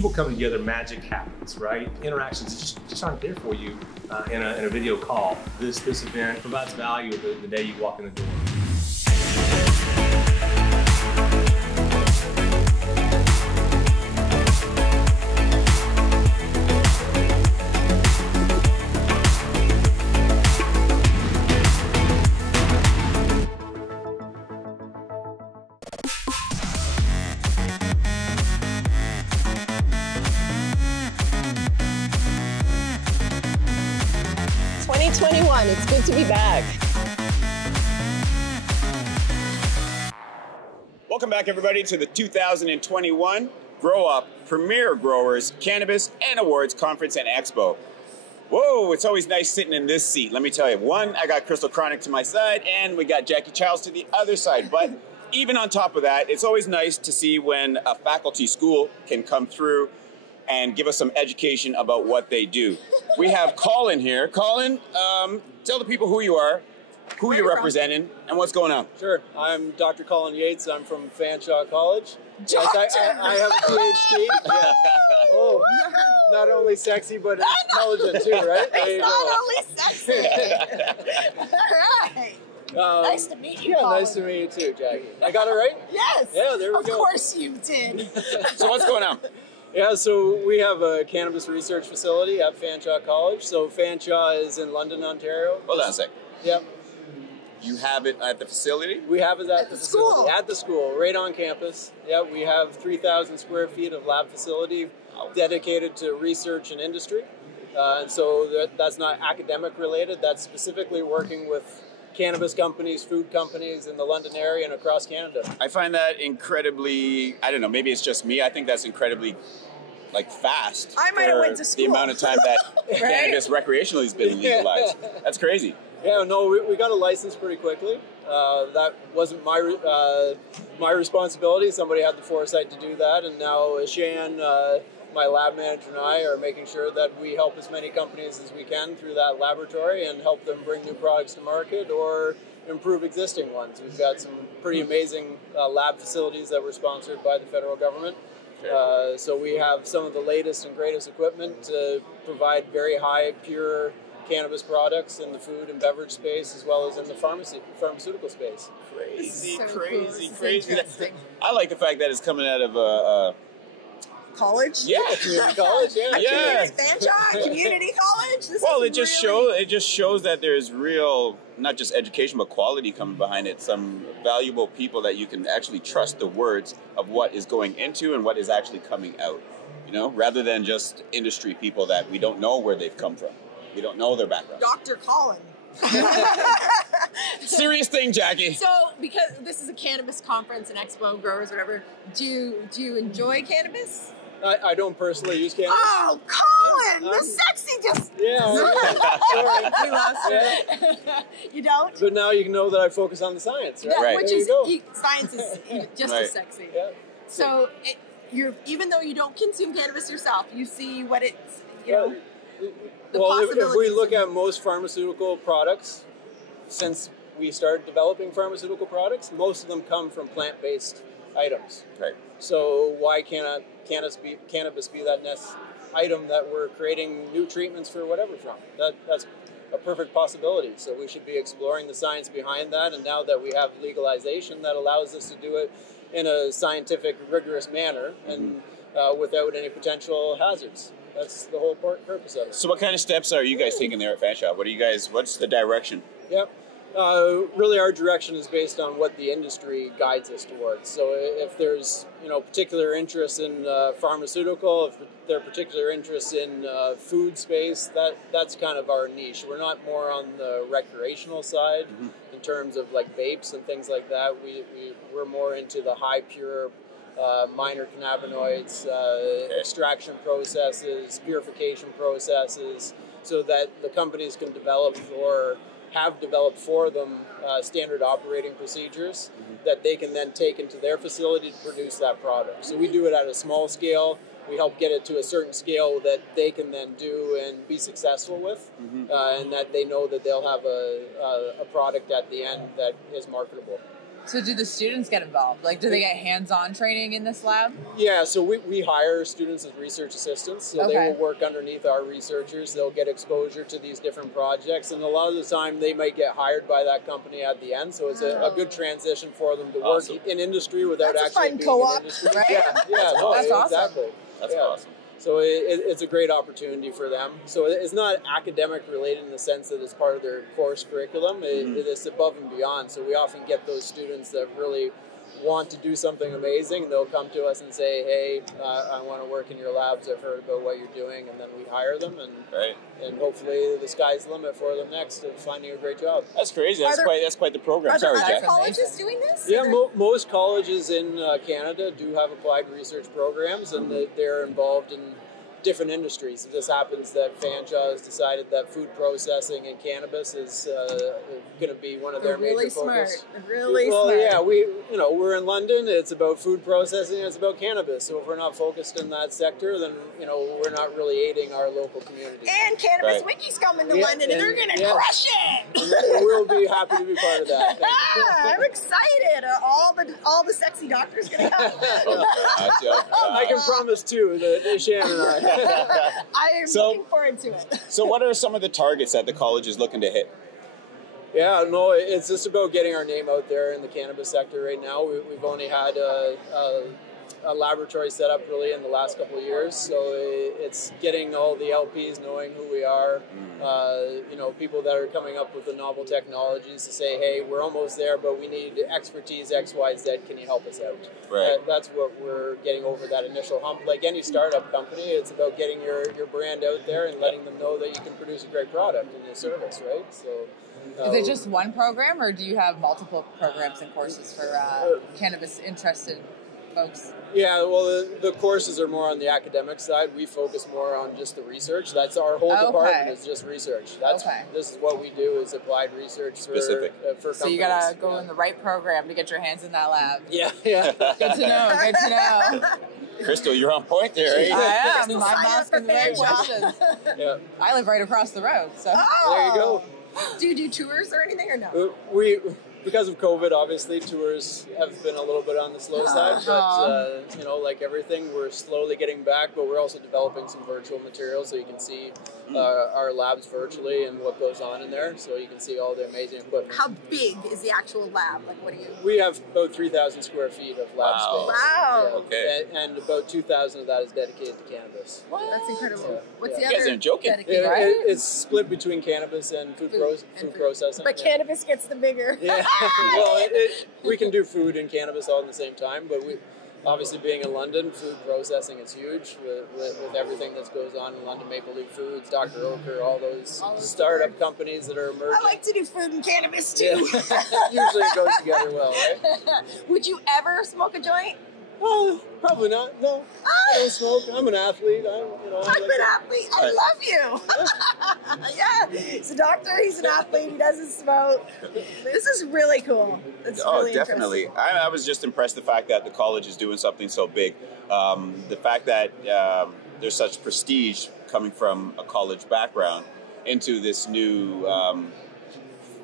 people come together, magic happens, right? Interactions just aren't there for you in a video call. This event provides value the day you walk in the door. It's good to be back. Welcome back, everybody, to the 2021 Grow Up Premier Growers Cannabis and Awards Conference and Expo. Whoa, it's always nice sitting in this seat. Let me tell you, one, I got Crystal Chronic to my side, and we got Jackie Childs to the other side. But even on top of that, it's always nice to see when a faculty school can come through and give us some education about what they do. We have Colin here. Colin, tell the people who you are, who you're representing, and what's going on. Sure. I'm Dr. Colin Yates. I'm from Fanshawe College. Doctor! I have a PhD. Yeah. Oh, not only sexy, but intelligent too, right? It's not only sexy. All right. Nice to meet you, Yeah, Colin. nice to meet you too, Jackie. I got it right? Yes. Yeah, there we go. Of course you did. So what's going on? Yeah, so we have a cannabis research facility at Fanshawe College. So Fanshawe is in London, Ontario. Hold on a sec. Yep. You have it at the facility? We have it at the facility. school. At the school, right on campus. Yeah, we have 3,000 square feet of lab facility dedicated to research and industry. And so that's not academic related. That's specifically working with cannabis companies, food companies in the London area and across Canada. I find that incredibly, I don't know, maybe it's just me. I think that's incredibly fast. I might have for went to school. the amount of time that cannabis recreationally has been legalized. That's crazy. Yeah, no, we got a license pretty quickly. That wasn't my responsibility. Somebody had the foresight to do that, and now Shan, my lab manager, and I are making sure that we help as many companies as we can through that laboratory and help them bring new products to market or improve existing ones. We've got some pretty amazing lab facilities that were sponsored by the federal government. So we have some of the latest and greatest equipment to provide very high, pure cannabis products in the food and beverage space as well as in the pharmaceutical space. Crazy, So crazy, cool. crazy. Interesting. I like the fact that it's coming out of College? yeah, Community college, yeah. Yeah. Fanshawe Community College? Well, This is it just shows that there's real, not just education, but quality coming behind it. Some valuable people that you can actually trust the words of what is going into and what is actually coming out. You know, rather than just industry people that we don't know where they've come from. We don't know their background. Dr. Colin. Serious thing, Jackie. So, because this is a cannabis conference and expo, growers, whatever, do you enjoy cannabis? I don't personally use cannabis. Oh, Colin! The sexy just... Yeah, sorry. We lost it. You don't? But now you know that I focus on the science, right? Right. Which There is, you go. science is just Right. as sexy. Yeah. So, even though you don't consume cannabis yourself, you see what it's, you know, the Well, if we possibilities. look at most pharmaceutical products, since we started developing pharmaceutical products, most of them come from plant-based items. Right. So why can't cannabis be that item that we're creating new treatments for whatever from? That's a perfect possibility. So we should be exploring the science behind that. And now that we have legalization, that allows us to do it in a scientific, rigorous manner and without any potential hazards. That's the whole purpose of it. So what kind of steps are you guys taking there at Fanshawe? What's the direction? Yep. Really, our direction is based on what the industry guides us towards. So, if there's particular interest in pharmaceutical, if there are particular interests in food space, that's kind of our niche. We're not more on the recreational side in terms of like vapes and things like that. We're more into the high pure. Minor cannabinoids, extraction processes, purification processes, so that the companies can develop or have developed for them standard operating procedures that they can then take into their facility to produce that product. So we do it at a small scale. We help get it to a certain scale that they can then do and be successful with, and that they know that they'll have a product at the end that is marketable. So do the students get involved? Like, do they get hands-on training in this lab? Yeah, so we hire students as research assistants, so they Okay. will work underneath our researchers. They'll get exposure to these different projects, and a lot of the time they might get hired by that company at the end, so it's a good transition for them to work in industry without That's a actually fun being co-op, in industry. right? Yeah, no, That's awesome. exactly. That's awesome. So it's a great opportunity for them. So it's not academic related in the sense that it's part of their course curriculum. It is above and beyond. So we often get those students that really want to do something amazing, and they'll come to us and say, hey, I want to work in your labs, I've heard about what you're doing, and then we hire them, and hopefully the sky's the limit for them next of finding a great job. That's crazy. That's quite the program. Are there Sorry, other Jeff. colleges doing this? Yeah, most colleges in Canada do have applied research programs, and they're involved in different industries. It just happens that Fanshawe has decided that food processing and cannabis is going to be one of their really major smart. focus. They're really Well, smart. yeah, we're in London. It's about food processing. It's about cannabis. So if we're not focused in that sector, then we're not really aiding our local community. And Cannabis Right. Wiki's coming to Yeah, London, and they're going to yeah. crush it. And we'll be happy to be part of that. I'm excited. Are all the sexy doctors going to come? I can promise too that Shannon and I. I am looking forward to it. So what are some of the targets that the college is looking to hit? Yeah, no, it's just about getting our name out there in the cannabis sector right now. We've only had a laboratory set up really in the last couple of years, so it's getting all the LPs knowing who we are, people that are coming up with the novel technologies to say, hey, we're almost there, but we need expertise X, Y, Z, can you help us out? Right. That's what we're getting over that initial hump. Like any startup company, it's about getting your brand out there and letting them know that you can produce a great product and a service, right? So. Is it just one program, or do you have multiple programs and courses for cannabis-interested folks? Yeah, well, the courses are more on the academic side. We focus more on just the research. That's our whole department is just research. This is what we do is applied research for companies. So you gotta go in the right program to get your hands in that lab. Yeah. Good to know. Good to know. Crystal, you're on point there. Eh? I am. Sign I'm up asking for the right Fanshawe. questions. Yeah. I live right across the road, so There you go. Do you do tours or anything or no? Because of COVID, obviously, tours have been a little bit on the slow side. But, like everything, we're slowly getting back, but we're also developing some virtual materials so you can see our labs virtually and what goes on in there. So you can see all the amazing equipment. How big is the actual lab? Like, what do you... We have about 3,000 square feet of lab space. Wow. Yeah. Okay. And about 2,000 of that is dedicated to cannabis. That's incredible. Yeah. What's the You other... guys aren't joking. dedicated- It's split between cannabis and food processing. But cannabis gets the bigger. Yeah. Well, we can do food and cannabis all at the same time, but we obviously being in London, food processing is huge with everything that goes on in London. Maple Leaf Foods, Dr. Oker, all those startup companies that are emerging. I like to do food and cannabis too. Yeah. Usually it goes together well, right? Would you ever smoke a joint? Well, probably not. No, I don't smoke. I'm an athlete. I'm an athlete. I love you. Yeah, he's a doctor. He's an athlete. He doesn't smoke. This is really cool. It's really definitely. interesting. I was just impressed the fact that the college is doing something so big. The fact that there's such prestige coming from a college background into this new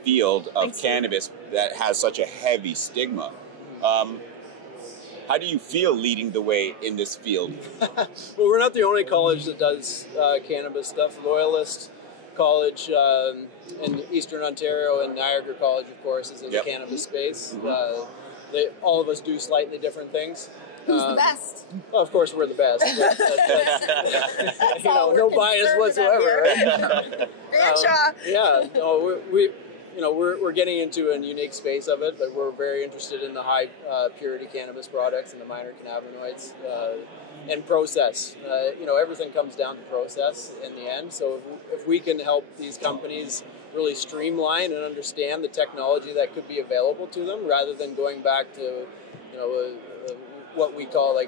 field of cannabis that has such a heavy stigma. How do you feel leading the way in this field? Well, we're not the only college that does cannabis stuff. Loyalist College in Eastern Ontario and Niagara College, of course, is in the cannabis space. All of us do slightly different things. Who's the best? Well, of course, we're the best. No bias whatsoever. Right? We're getting into a unique space of it, but we're very interested in the high purity cannabis products and the minor cannabinoids and process. Everything comes down to process in the end. So if we can help these companies really streamline and understand the technology that could be available to them, rather than going back to what we call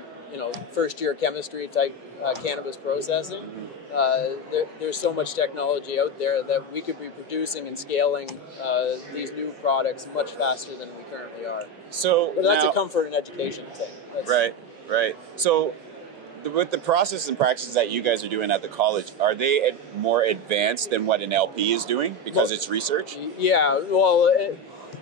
first year chemistry type cannabis processing. There's so much technology out there that we could be producing and scaling these new products much faster than we currently are. But that's a comfort and education thing. Right. So with the processes and practices that you guys are doing at the college, are they more advanced than what an LP is doing because it's research? Yeah, well,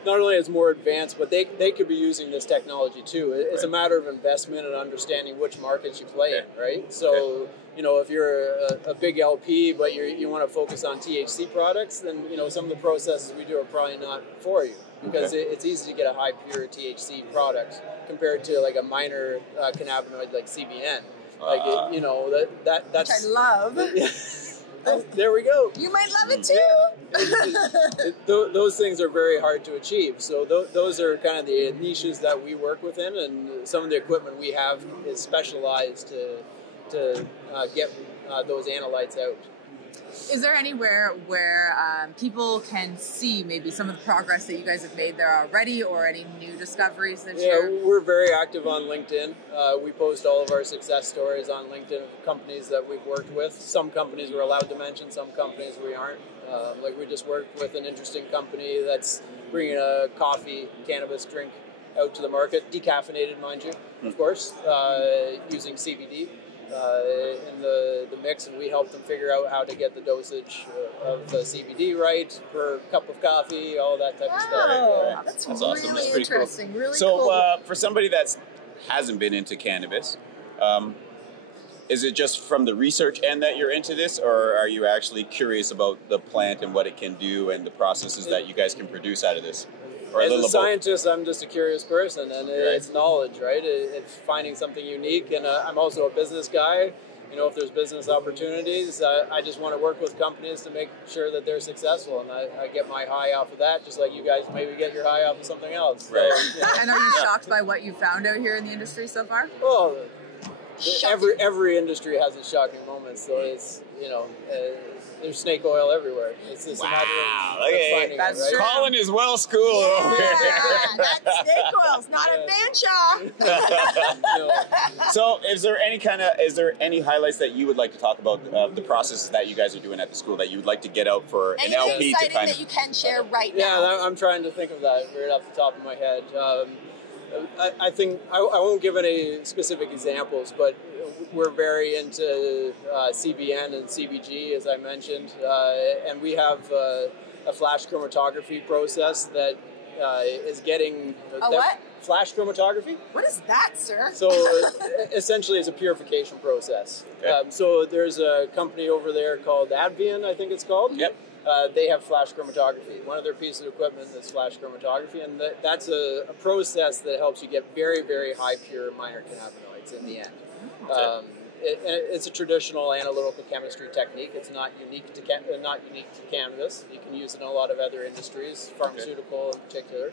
not only is more advanced, but they could be using this technology too. It's a matter of investment and understanding which markets you play in, right? So, you know, if you're a big LP, but you want to focus on THC products, then, you know, some of the processes we do are probably not for you, because it's easy to get a high pure THC product compared to like a minor cannabinoid like CBN. Like, you know, that's... Which I love. There we go. You might love it too. Those things are very hard to achieve. So those are kind of the niches that we work within, and some of the equipment we have is specialized to get those analytes out. Is there anywhere where people can see maybe some of the progress that you guys have made there already, or any new discoveries that we're very active on LinkedIn. We post all of our success stories on LinkedIn of companies that we've worked with. Some companies we're allowed to mention, some companies we aren't. Like we just worked with an interesting company that's bringing a coffee cannabis drink out to the market, decaffeinated, mind you, of course, using CBD. In the mix, and we help them figure out how to get the dosage of the CBD right per cup of coffee, all that type of stuff. Wow, that's awesome. really That's pretty interesting. cool. Really so, cool. for somebody that hasn't been into cannabis, is it just from the research end that you're into this, or are you actually curious about the plant and what it can do and the processes that you guys can produce out of this? Or As a a little scientist, I'm just a curious person, and it's knowledge, right? It's finding something unique, and I'm also a business guy. You know, if there's business opportunities, I just want to work with companies to make sure that they're successful, and I get my high off of that, just like you guys maybe get your high off of something else. Right. So, you know. And are you shocked by what you found out here in the industry so far? Well, every industry has its shocking moments, so it's, you know, there's snake oil everywhere. It's just a matter of finding That's it, right? true. Colin is well schooled over here. That's snake oils, not a Fanshawe. So, is there any highlights that you would like to talk about the processes that you guys are doing at the school that you would like to get out for an Anything LP to exciting kind that of? you can share right now? Yeah, I'm trying to think of that right off the top of my head. I think I won't give any specific examples, but we're very into CBN and CBG, as I mentioned, and we have a flash chromatography process that is getting... what? Flash chromatography? What is that, sir? So essentially it's a purification process. Okay. So there's a company over there called Advian, I think it's called. Yep. They have flash chromatography. One of their pieces of equipment is flash chromatography, and that's a process that helps you get very, very high pure minor cannabinoids in the end. It's a traditional analytical chemistry technique. It's not unique to cannabis. You can use it in a lot of other industries, pharmaceutical in particular.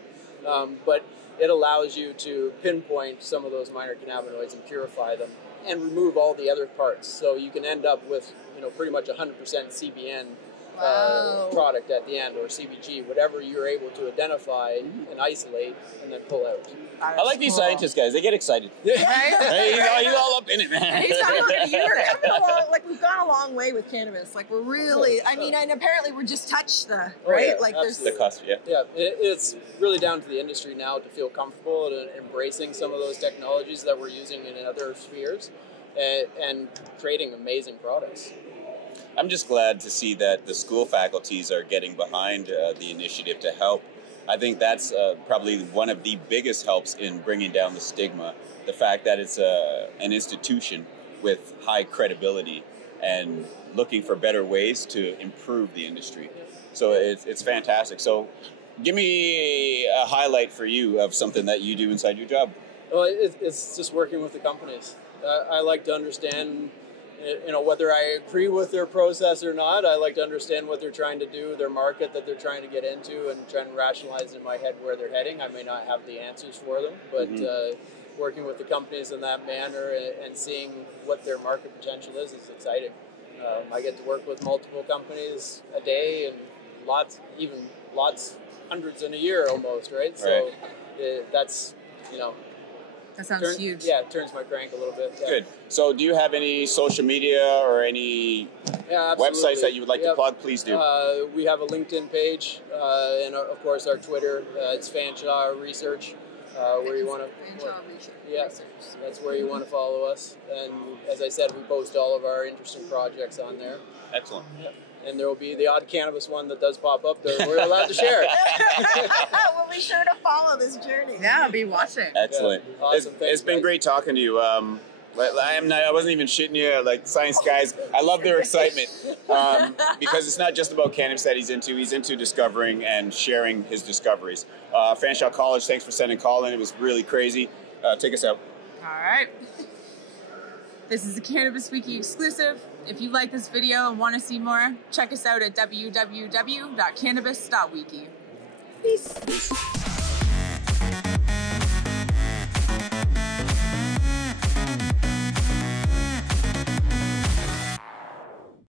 But it allows you to pinpoint some of those minor cannabinoids and purify them and remove all the other parts. So you can end up with, you know, pretty much 100% CBN product at the end, or CBG, whatever you're able to identify and isolate and then pull out. I like these scientists guys. They get excited. Right? Hey, he's all up in it, man. We've gone a long way with cannabis. Like, we're really, I mean, and apparently we're just touched the, right? yeah, like, absolutely. The cusp, yeah. Yeah, it's really down to the industry now to feel comfortable and embracing some of those technologies that we're using in other spheres and creating amazing products. I'm just glad to see that the school faculties are getting behind the initiative to help. I think that's probably one of the biggest helps in bringing down the stigma. The fact that it's an institution with high credibility and looking for better ways to improve the industry. So it's fantastic. So give me a highlight for you of something that you do inside your job. Well, it's just working with the companies. I like to understand, you know, whether I agree with their process or not. I like to understand what they're trying to do, their market that they're trying to get into, and trying to rationalize in my head where they're heading. I may not have the answers for them, but working with the companies in that manner and seeing what their market potential is exciting. I get to work with multiple companies a day, and lots, hundreds in a year almost, right? So that's, you know, That sounds huge. Yeah, it turns my crank a little bit. Yeah. Good. So do you have any social media or any websites that you would like to plug? Please do. We have a LinkedIn page, and of course our Twitter. It's Fanshawe Research, where you want to. Yeah, that's where you want to follow us. And as I said, we post all of our interesting projects on there. Excellent. Yeah. and there will be the odd cannabis one that does pop up that we're allowed to share. We'll be sure to follow this journey. Yeah, I'll be watching. Excellent. Yeah. Awesome. It's been great talking to you. I wasn't even shitting you. Like, science guys, I love their excitement because it's not just about cannabis that he's into. He's into discovering and sharing his discoveries. Fanshawe College, thanks for sending Colin. It was really crazy. Take us out. All right. This is a Cannabis Wiki exclusive. If you like this video and want to see more, check us out at www.cannabis.wiki. Peace. Peace.